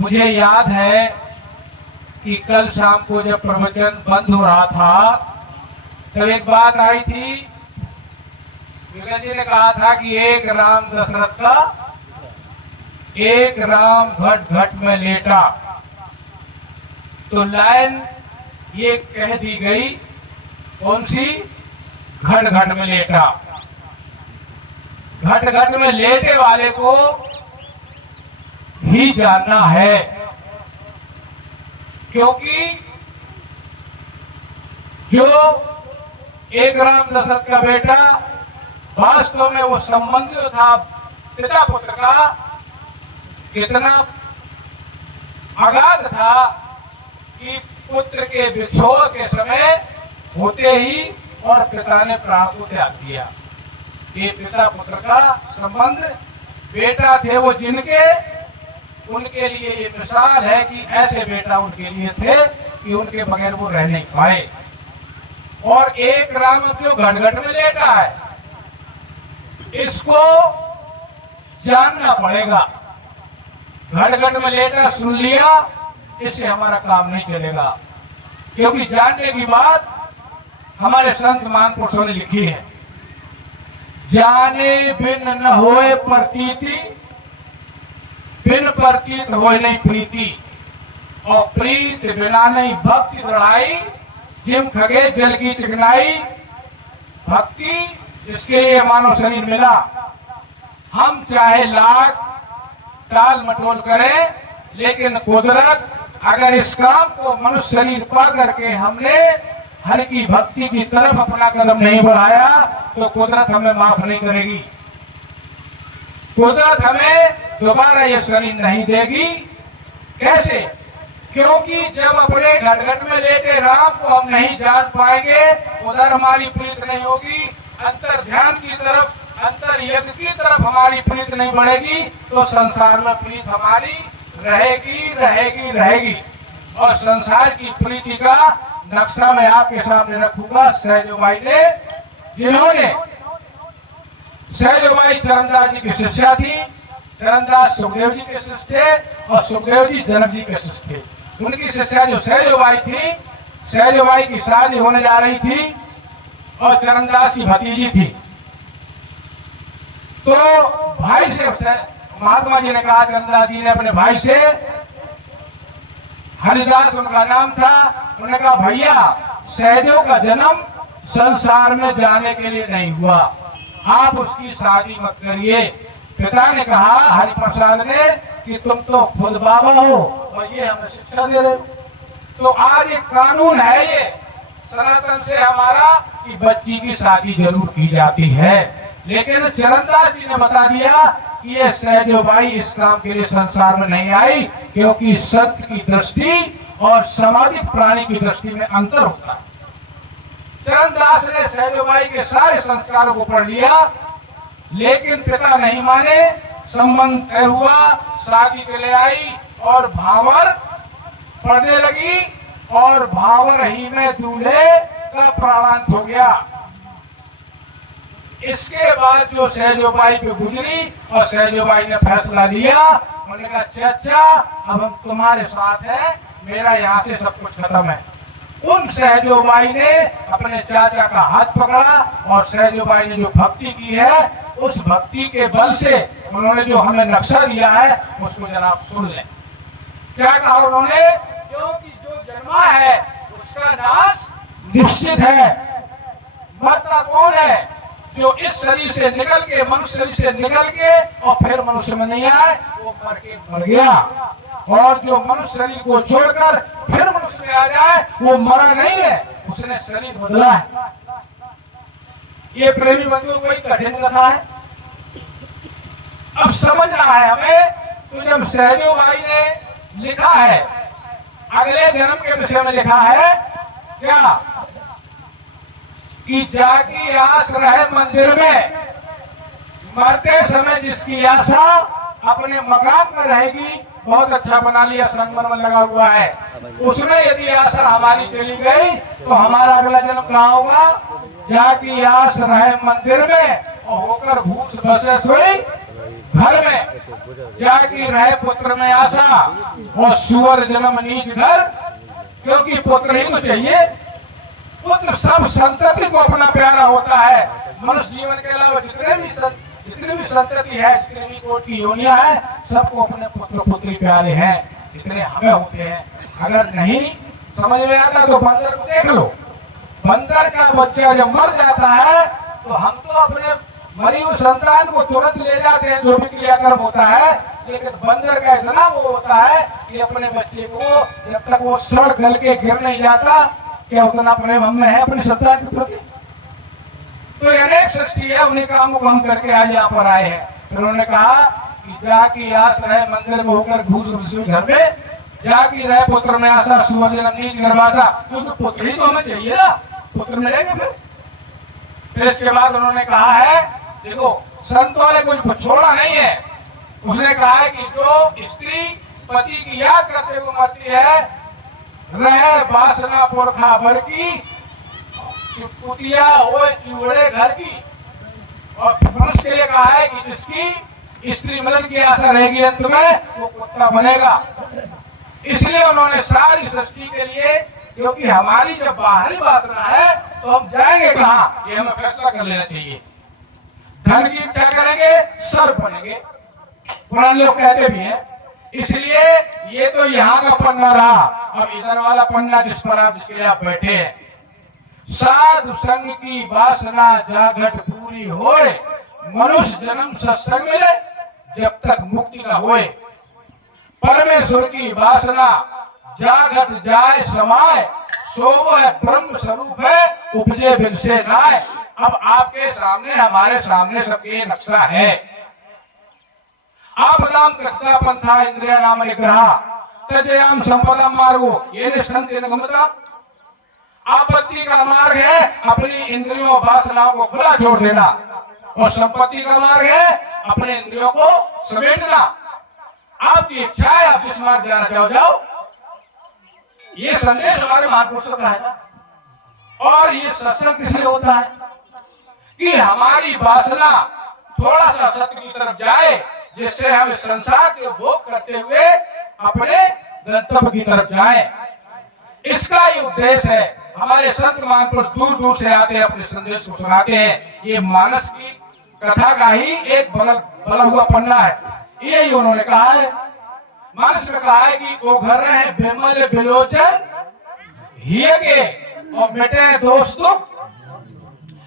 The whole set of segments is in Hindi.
मुझे याद है कि कल शाम को जब प्रवचन बंद हो रहा था तब एक बात आई थी। विगत जी ने कहा था कि एक राम दशरथ का एक राम घट घट में लेटा, तो लाइन ये कह दी गई, कौन सी? घट घट में लेटा। घट घट में लेटे वाले को ही जानना है, क्योंकि जो एक राम दशरथ का बेटा, वास्तव में वो संबंध जो था पिता पुत्र का कितना अगाध था कि पुत्र के विछोह के समय होते ही और पिता ने प्राण को त्याग दिया। ये पिता पुत्र का संबंध, बेटा थे वो जिनके, उनके लिए ये मिसाल है कि ऐसे बेटा उनके लिए थे कि उनके बगैर वो रह नहीं पाए। और एक राम जो घट घट में लेटा है, इसको जानना पड़ेगा। घट घट में लेटा सुन लिया, इससे हमारा काम नहीं चलेगा, क्योंकि जानने की बात हमारे संत महापुरुषों ने लिखी है। जाने बिन न होए प्रतीति, बिन प्रतीत होए नहीं प्रीति, और प्रीत बिना नहीं भक्ति दृढ़ाई, जिम खगे जल की चिकनाई। भक्ति जिसके लिए मानव शरीर मिला, हम चाहे लाख टाल मटोल करें, लेकिन कुदरत अगर इस काम को मनुष्य शरीर पा करके हमने हर की भक्ति की तरफ अपना कदम नहीं बढ़ाया, तो कुदरत हमें माफ नहीं करेगी। कुदरत हमें दोबारा ये शरीर नहीं देगी। कैसे? क्योंकि जब अपने घट घट में लेटे राम को हम नहीं जान पाएंगे, उधर हमारी प्रीत नहीं होगी, अंतर ध्यान की तरफ, अंतर यज्ञ की तरफ हमारी प्रीत नहीं बढ़ेगी, तो संसार में प्रीत हमारी रहेगी रहेगी रहेगी। और संसार की प्रीति का नक्शा मैं आपके सामने रखूंगा। सहजोबाई ने, जिन्होंने, सहजोबाई चरणदास जी की शिष्या थी, चरणदास सुखदेव जी के शिष्य थे और सुखदेव जी जनक जी के शिष्य थे। उनकी शिष्या जो सहजोबाई थी, सहजोबाई की शादी होने जा रही थी और चरणदास की भतीजी थी। तो भाई से महात्मा जी ने कहा, चरणदास जी ने अपने भाई से, हरिदास उनका नाम था, उन्होंने कहा भैया सहजों का जन्म संसार में जाने के लिए नहीं हुआ, आप उसकी शादी मत करिए। पिता ने कहा हरिप्रसाद ने कि तुम तो खुद बाबा हो और ये हमें शिक्षा दे रहे। तो आज एक कानून है ये सनातन से हमारा कि बच्ची की शादी जरूर की जाती है, लेकिन चरणदास जी ने बता दिया कि ये सहजोबाई इस काम के लिए संसार में नहीं आई, क्योंकि सत्य की दृष्टि और सामाजिक प्राणी की दृष्टि में अंतर होता है। चरणदास ने सहजोबाई के सारे संस्कारों को पढ़ लिया, लेकिन पिता नहीं माने, संबंध तय हुआ, शादी के लिए आई और भावर पढ़ने लगी और भावर ही में दूल्हे का प्राणांत हो गया। इसके बाद जो सहजोबाई पे गुजरी और सहजोबाई ने फैसला लिया, उन्होंने कहा अच्छा अब हम तुम्हारे साथ हैं, मेरा यहाँ से सब कुछ खत्म है। उन सहजोबाई ने अपने चाचा का हाथ पकड़ा और सहजोबाई ने जो भक्ति की है, उस भक्ति के बल से उन्होंने जो हमें नक्शा दिया है उसको जनाब सुन लें। क्या कहा उन्होंने? क्योंकि जो जन्मा है उसका नाश निश्चित है। मरता कौन है? जो इस शरीर से निकल के, मनुष्य शरीर से निकल के और फिर मनुष्य में नहीं आए, वो मर के मर गया। और जो मनुष्य शरीर को छोड़कर फिर मनुष्य में आ जाए, वो मरा नहीं है, उसने शरीर बदला है। ये प्रेमी बंधुओं कोई कठिन कथा है, अब समझना है हमें। तो जब सहजोबाई ने लिखा है, अगले जन्म के विषय में लिखा है क्या कि जाकी आस रहे मंदिर में, मरते समय जिसकी आशा अपने मकान में रहेगी, बहुत अच्छा बना लिया, संगमरमर लगा हुआ है, उसमें यदि आशा हमारी चली गई तो हमारा अगला जन्म कहाँ होगा? जाकी आस रहे मंदिर में और होकर भूस बसे सोई घर में जागी रहे पुत्र में आशा, और सुअर जन्म नीच घर, क्योंकि पुत्र ही तो चाहिए। पुत्र सब संतति को अपना प्यारा होता है। मनुष्य जीवन के अलावा जितनी भी संतति है, जितनी भी कोटि योनियां है, सबको अपने पुत्र पुत्री प्यारे हैं, जितने हमें होते हैं। अगर नहीं समझ में आता तो बंदर को देख लो। बंदर का बच्चा जब मर जाता है तो हम तो अपने मरी हुई संतान को तुरंत ले जाते हैं, जो भी क्रियाक्रम होता है, लेकिन बंदर का इतना वो होता है कि अपने बच्चे को जब तक वो सड़ गल के गिर नहीं जाता, क्या उतना प्रेम हम में है अपनी संतान के प्रति। तो ये अनेक सृष्टि है, उन्हीं कामों को हम करके आज यहाँ पर आए हैं। फिर उन्होंने कहा कि जाकी आस रहे मंदिर में होकर घूस घर में, जाकी रहे पुत्र में आशा, सुअर जन्म नीच गर्भाशा, क्योंकि पुत्र ही तो हमें चाहिए ना, पुत्र मिलेंगे। फिर इसके बाद उन्होंने कहा है, देखो संतों ने कुछ छोड़ा नहीं है। उसने कहा है कि जो स्त्री पति की याद करते हुए मरती है, रहे वासना पुरखा भर की, चुटपुटिया हो चूड़े घर की। और पुरुष के लिए कहा है कि जिसकी स्त्री मिलन की आशा रहेगी अंत में, वो कुत्ता बनेगा। इसलिए उन्होंने सारी सृष्टि के लिए, क्योंकि हमारी जब बाहरी वासना है तो हम जाएंगे कहाँ, ये हमें फैसला कर लेना चाहिए। धन की इच्छा करेंगे सर्प बनेंगे, पुराने लोग कहते भी हैं। इसलिए ये तो यहाँ का पन्ना रहा, अब इधर वाला पन्ना जिस पर आप जिसके लिए आप बैठे हैं। साधु संग की वासना जागट पूरी होए, मनुष्य जन्म सत्संग मिले जब तक मुक्ति न होए। परमेश्वर की वासना जागट जाए समाए, सो है ब्रह्म स्वरूप है, उपजे बिन से नाय। अब आपके सामने, हमारे सामने सबके नक्शा है। आप नाम कथा पंथा इंद्रिया नाम निग्रह तजयाम संपदा मार्गो ये निष्ठंत निगमता। आपत्ति का मार्ग है अपनी इंद्रियों वासनाओं को खुला छोड़ देना, और संपत्ति का मार्ग है अपने इंद्रियों को समेटना। आपकी इच्छा है, आप जिस मार्ग जाना चाहो जाओ। ये संदेश हमारे महापुरुषों का है ना। और ये सत्संग किस लिए होता है कि हमारी वासना थोड़ा सा सत्य की तरफ जाए, जिससे हम इस संसार के भोग करते हुए अपने गंतव्य की तरफ जाएं। इसका ही उद्देश्य है। हमारे संत महापुरुष दूर दूर से आते हैं, अपने संदेश को सुनाते हैं। ये मानस की कथा का ही एक बला हुआ पन्ना है। यही उन्होंने कहा है। मानस में कहा है कि वो घर है बिमल बिलोचन हिय के, और मिटे दोष दुख।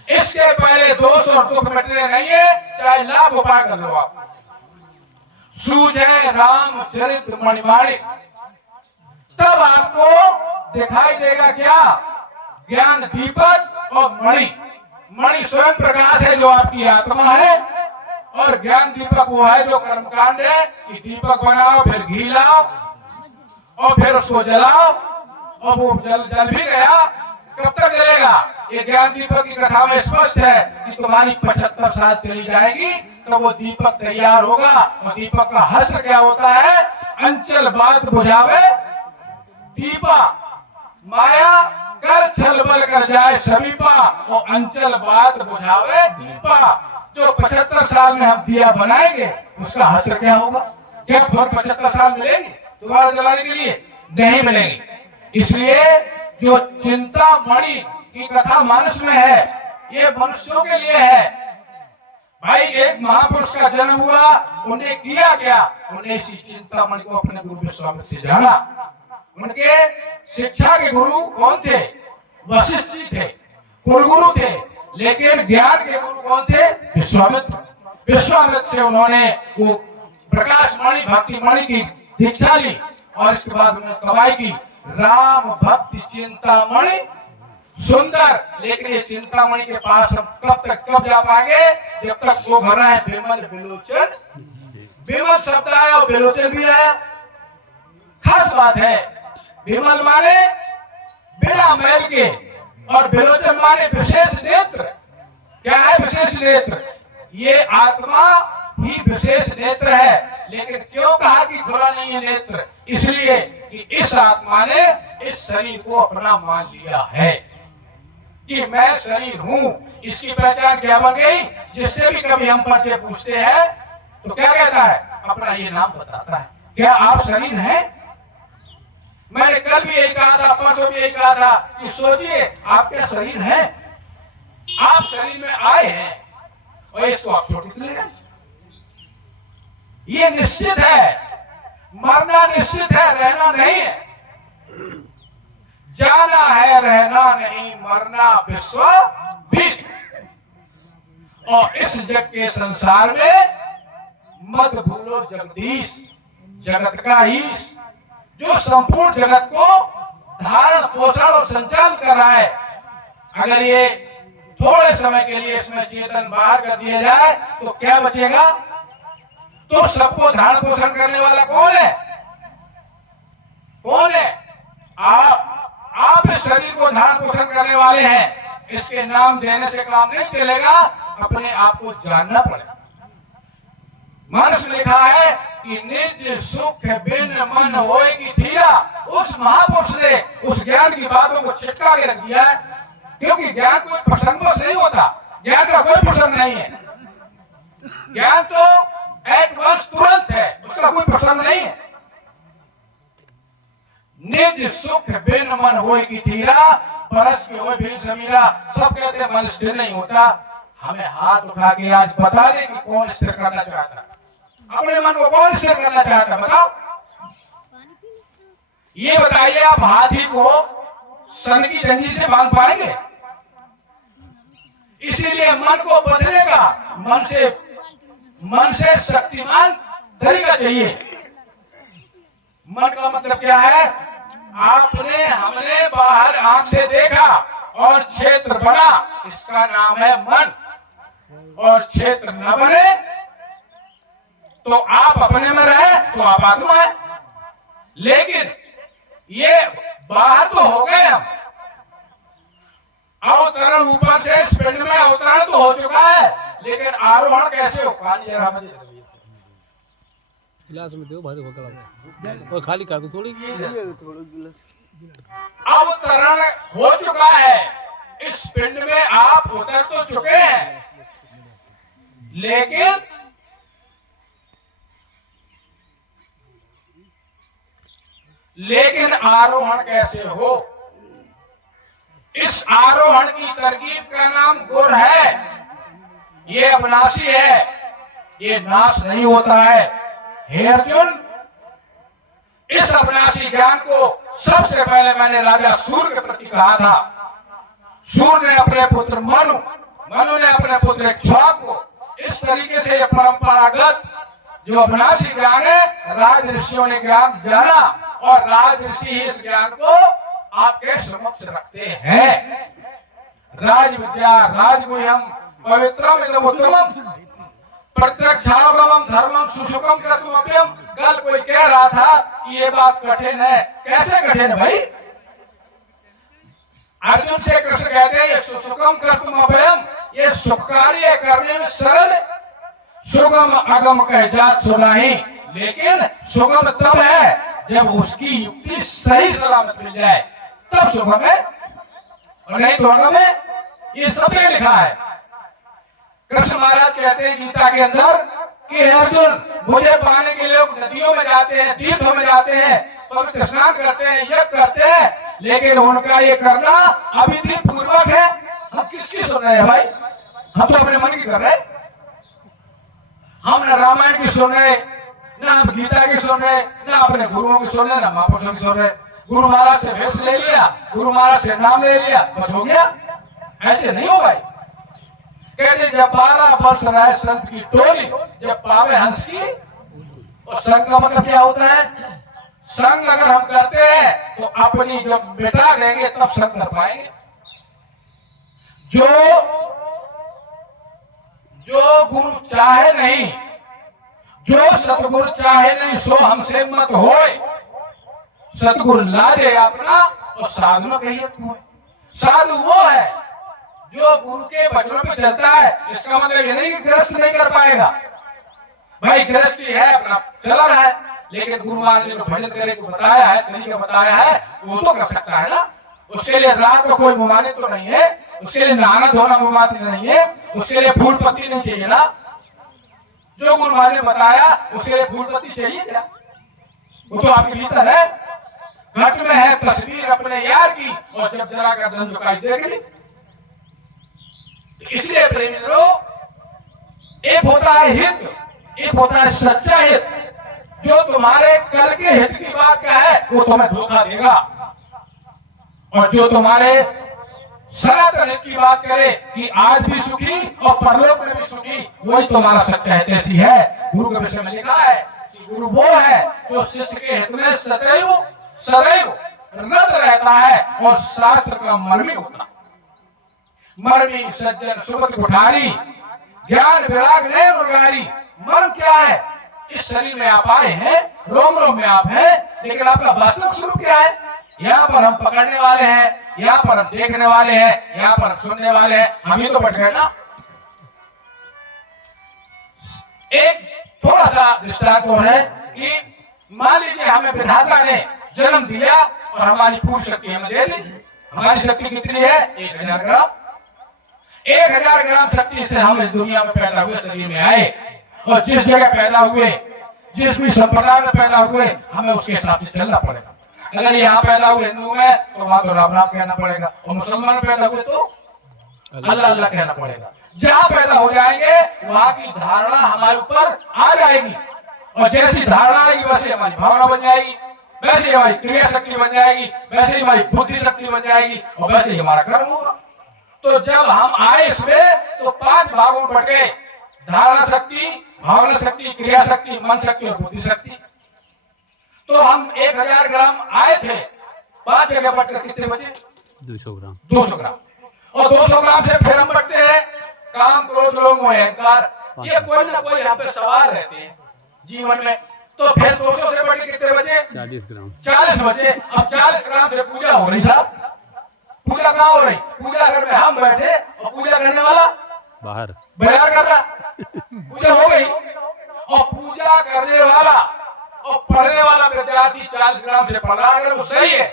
इसके पहले दोष और दुख मिटने नहीं है, चाहे लाभ उपाय कर लो आप। सूझे रामचरित मणिमाणिक, तब आपको दिखाई देगा क्या, ज्ञान दीपक और मणि। मणि स्वयं प्रकाश है जो आपकी आत्मा है, और ज्ञान दीपक वो है जो कर्मकांड है कि दीपक बनाओ, फिर घी लाओ, और फिर उसको जलाओ, और वो जल भी गया, कब तक जलेगा। ये ज्ञान दीपक की कथा में स्पष्ट है कि तुम्हारी 75 साल चली जाएगी तो वो दीपक तैयार होगा। और दीपक का हस्त्र क्या होता है, अंचल बात बुझावे दीपा, माया कर छल बल कर जाए समीपा, और अंचल बात बुझावे दीपा। जो 75 साल में हम दिया बनाएंगे उसका हस्त्र क्या होगा। क्या फिर 75 साल मिलेगी दोबारा जलाने के लिए? नहीं मिलेगी। इसलिए जो चिंता मणि की कथा मानस में है, ये मनुष्यों के लिए है। भाई एक महापुरुष का जन्म हुआ, उन्हें किया क्या, उन्हें इसी चिंता मणि को अपने गुरु विश्वामित्र से जाना। उनके शिक्षा के गुरु कौन थे? वशिष्ठ जी थे, कुलगुरु थे। लेकिन ज्ञान के गुरु कौन थे? विश्वामित्र। विश्वामित्र से उन्होंने वो प्रकाश मणि भक्ति मणि की दीक्षा ली, और इसके बाद उन्होंने कमाई की राम भक्ति चिंतामणि सुंदर। लेकिन ये चिंतामणि के पास हम कब जा पाएंगे, जब तक वो घर है बिमल बिलोचन। बिमल शब्द आया और बिलोचन भी आया। खास बात है, बिमल माने बिना मैल के, और बिलोचन माने विशेष नेत्र। क्या है विशेष नेत्र? ये आत्मा ही विशेष नेत्र है। लेकिन क्यों कहा कि खुला नहीं है नेत्र? इसलिए कि इस आत्मा ने इस शरीर को अपना मान लिया है कि मैं शरीर हूं। इसकी पहचान क्या बन गई? जिससे भी कभी हम परिचय पूछते हैं तो क्या कहता है, अपना ये नाम बताता है। क्या आप शरीर हैं? मैंने कल भी यही कहा था, परसों भी यही कहा था कि सोचिए आपके शरीर हैं, आप शरीर में आए हैं और इसको आप छोड़ के चले गए। ये निश्चित है, मरना निश्चित है, रहना नहीं है। जाना है, रहना नहीं, मरना विश्व विश्व। और इस जग के संसार में मत भूलो जगदीश, जगत का ईश, जो संपूर्ण जगत को धारण पोषण और संचालन कर रहा है। अगर ये थोड़े समय के लिए इसमें चेतन बाहर कर दिया जाए तो क्या बचेगा? तो सबको धारण पोषण करने वाला कौन है? कौन है? आप इस शरीर को धारण पोषण करने वाले हैं। इसके नाम देने से काम नहीं चलेगा, अपने आप को जानना पड़ेगा। मनुष्य लिखा है कि निज सुख बिन मन होए की थीरा। उस महापुरुष ने उस ज्ञान की बातों को छिटका के रख दिया है, क्योंकि ज्ञान कोई प्रसंगवश नहीं होता, ज्ञान का कोई प्रसंग नहीं है। ज्ञान तो एट वंस तुरंत है, उसका कोई प्रसंग नहीं है। निज सुख बिन मन होए की थीरा, परस के होए भी समीरा। सब कहते हैं मन स्थिर नहीं होता। हमें हाथ उठा के आज बता दे कि कौन स्थिर करना चाहता है, अपने मन को कौन स्थिर करना चाहता है, बताओ। ये बताइए, आप हाथी को सन की जंजीर से बांध पाएंगे? इसीलिए मन को बदलने का, मन से शक्तिमान तरीका चाहिए। मन का मतलब क्या है? आपने हमने बाहर आंख से देखा और क्षेत्र बना, इसका नाम है मन। और क्षेत्र न बने तो आप अपने में रहे तो आप आत्मा है। लेकिन ये बाहर तो हो गए हम, अवतरण ऊपर से इस पिंड में अवतरण तो हो चुका है, लेकिन आरोहण कैसे हो? गिलास में दो भारी होकर और खाली कर दो थोड़ी। अवतरण हो चुका है, इस पिंड में आप उतर तो चुके हैं, लेकिन आरोहण कैसे हो? इस आरोहण की तरकीब का नाम गुर है। ये अविनाशी है, ये नाश नहीं होता है। हे अर्जुन, इस अविनाशी ज्ञान को सबसे पहले मैंने राजा सूर्य के प्रति कहा था। सूर्य ने अपने पुत्र मनु ने अपने पुत्र इक्ष्वाकु को इस तरीके से, ये परंपरागत जो अविनाशी ज्ञान है, राज ऋषियों ने ज्ञान जाना और राज ऋषि इस ज्ञान को आपके समक्ष रखते हैं। राज विद्या राजगुह्यम पवित्रम इदम उत्तमम प्रत्यक्षावगमम धर्मम सुसुखम कर्तुमभ्यम। कल कोई कह रहा था कि ये बात कठिन है। कैसे कठिन भाई? अर्जुन से कृष्ण कहते हैं ये सुसुखम कर्तुमभ्यम, ये सुख कार्य करने में सरल, सुगम अगम कह जात सुनाही। लेकिन सुगम तब है जब उसकी युक्ति सही सलामत मिल जाए, तब सुगम है, और नहीं तो अगम है। ये सब लिखा है। कृष्ण महाराज कहते हैं गीता के अंदर कि अर्जुन, मुझे पाने के लिए नदियों में जाते हैं, तीर्थों में जाते हैं, पवित्र स्नान करते हैं, यज्ञ करते हैं, लेकिन उनका ये करना अविधि पूर्वक है। हम किसकी सुन रहे हैं भाई? हम तो अपने मन की कर रहे हैं। हम न रामायण की सुन रहे, न हम गीता की सुन रहे, न अपने गुरुओं की सुन रहे, न महापुरुषों की सुन रहे। गुरु महाराज से भेष ले लिया, गुरु महाराज से नाम ले लिया, बस हो गया। ऐसे नहीं हो भाई। कहते जब 12 वर्ष रहे संत की टोली, जब पावे हंस की। और संग का मतलब क्या होता है? संग अगर हम करते हैं तो अपनी जब मिटा देंगे तब संग कर पाएंगे। जो गुरु चाहे नहीं, जो सतगुरु चाहे नहीं, सो हमसे मत होए। सतगुरु ला दे अपना और साधु कहिए तू। साधु वो है जो गुरु के वचनों पे चलता है। इसका मतलब ये नहीं कि गृहस्थ नहीं कर पाएगा भाई, गृहस्थी है, अपना चला रहा है, लेकिन गुरु महाराज ने जो भजन करने को बताया है, तरीका बताया है, वो तो कर सकता है ना। उसके लिए रात को कोई मुमानित तो नहीं है, उसके लिए नहाना धोना मुमानित नहीं है, उसके लिए फूल पत्ती नहीं चाहिए ना। जो गुरु महाराज ने बताया उसके लिए फूल पत्ती चाहिए क्या? वो तो आपके भीतर है, घट में है तस्वीर अपने यार की, और जब जरा कर धन झुकाई देख ली। इसलिए प्रेमियों, एक होता है हित, एक होता है सच्चा हित। जो तुम्हारे कल के हित की बात का है वो तुम्हें धोखा देगा, और जो तुम्हारे सनातन हित की बात करे कि आज भी सुखी और परलोक में भी सुखी, वही तुम्हारा सच्चा हितैषी है। गुरु के विषय में लिखा है कि गुरु वो है जो शिष्य के हित में सदैव सदैव रत रहता है और शास्त्र का मर्मी होता। मर्मी सज्जन सुमति कुठारी, ज्ञान विराग ने उगारी। मर्म क्या है? इस शरीर में आप आए हैं, रोम रोम में आप हैं, लेकिन आपका वास्तविक स्वरूप क्या है? यहाँ पर हम पकड़ने वाले हैं, यहाँ पर हम देखने वाले हैं, यहाँ पर हम सुनने वाले हैं, हम ही तो बट गए ना। एक थोड़ा सा दृष्टांत तो है कि मान लीजिए हमें विधाता ने जन्म दिया और हमारी पूर्ण शक्ति हमें दे दी। हमारी शक्ति कितनी है? 1000 ग्राम। 1000 ग्राम शक्ति से हम इस दुनिया में पैदा हुए, शरीर में आए, और जिस जगह पैदा हुए, जिस भी संप्रदाय में पैदा हुए, हमें उसके हिसाब से चलना पड़ेगा। अगर यहाँ पैदा हुए हिंदू में तो वहां तो राम राम कहना पड़ेगा, और मुसलमान में पैदा हुए तो अल्लाह अल्लाह कहना पड़ेगा। जहाँ पैदा हो जाएंगे वहां की धारणा हमारे ऊपर आ जाएगी, और जैसी धारणा आएगी वैसे हमारी भावना बन जाएगी, वैसे हमारी क्रिया शक्ति बन जाएगी, वैसे ही हमारी बुद्धि शक्ति बन जाएगी, और वैसे ही हमारा कर्म होगा। तो जब हम आए इसमें तो 5 भागों में बट गए, धारणा शक्ति, भावना शक्ति, क्रिया शक्ति, मन शक्ति और बुद्धि शक्ति। तो हम 1000 ग्राम आए थे, 5 जगह बटकर कितने बचे? 200 ग्राम। 200 ग्राम। और 200 ग्राम से फिर हम बढ़ते हैं काम, क्रोध, लोभ, मोह, अहंकार। ये कोई ना कोई यहाँ पे सवाल रहते हैं जीवन में। तो फिर 200 से बढ़ के कितने बचे? 40 ग्राम। 40 बचे। अब 40 ग्राम से पूजा हो रही साहब। पूजा कहाँ हो रही? पूजा घर में हम बैठे और पूजा करने वाला बाहर बाजार कर रहा। पूजा हो गई, और पूजा करने वाला और पढ़ने वाला विद्यार्थी 40 ग्राम से पढ़ रहा, अगर वो सही है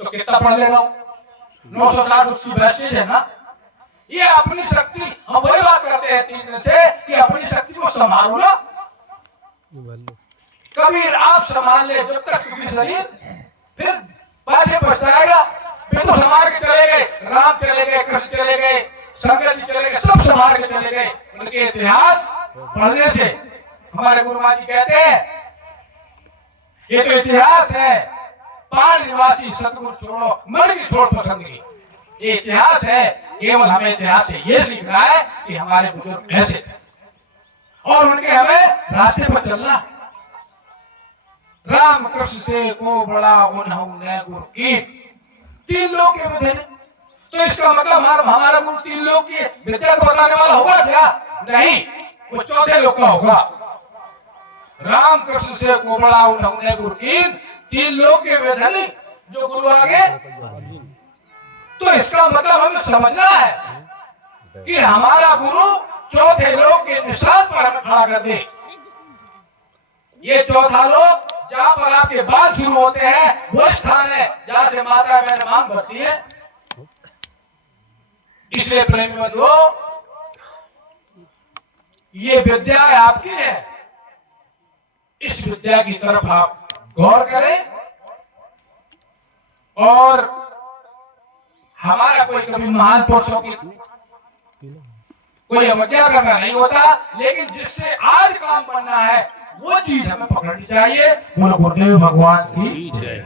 तो कितना पढ़ लेगा? 960 उसकी वेस्टेज है ना। ये अपनी शक्ति, हम वही बात करते हैं 3 दिन से कि अपनी शक्ति को संभालो ना। कबीर आप संभाल ले जब तक सुखी शरीर, फिर पाछे पछताएगा। फिर तो संभाल के चले गए, राम चले गए, कृष्ण चले गए, शंकर जी चले गए, सब संभाल के चले गए। उनके इतिहास पढ़ने से हमारे गुरु महाराज जी कहते हैं ये तो इतिहास है, पान निवासी सतगुरु छोड़ो मन की छोड़ पसंद की। ये इतिहास है, केवल हमें इतिहास से ये सीखना है कि हमारे बुजुर्ग ऐसे थे और उनके हमें रास्ते पर चलना। राम कृष्ण से को बड़ा उन्हों ने गुरु की, 3 लोग के विद्या। तो इसका मतलब हमारा गुरु 3 लोग की विद्या को बताने वाला होगा क्या? नहीं, वो 4थे लोग का होगा। राम कृष्ण से को बड़ा उन्हों ने गुरु की, 3 लोग के विद्या जो गुरु आगे। तो इसका मतलब हमें समझना है कि हमारा गुरु 4थे लोग के निशान पर हमें खड़ा कर दे। ये 4था लोग जहाँ पर आपके बाल शुरू होते हैं वो स्थान है जहाँ से माता बहन मांग भरती है। इसलिए प्रेमी बंधुओं, ये विद्या आपकी है, इस विद्या की तरफ आप गौर करें। और हमारा कोई कभी महान पुरुषों की कोई अवज्ञा करना नहीं होता, लेकिन जिससे आज काम बनना है वो चीज हमें पकड़नी चाहिए। बोलो गुरुदेव भगवान की जय।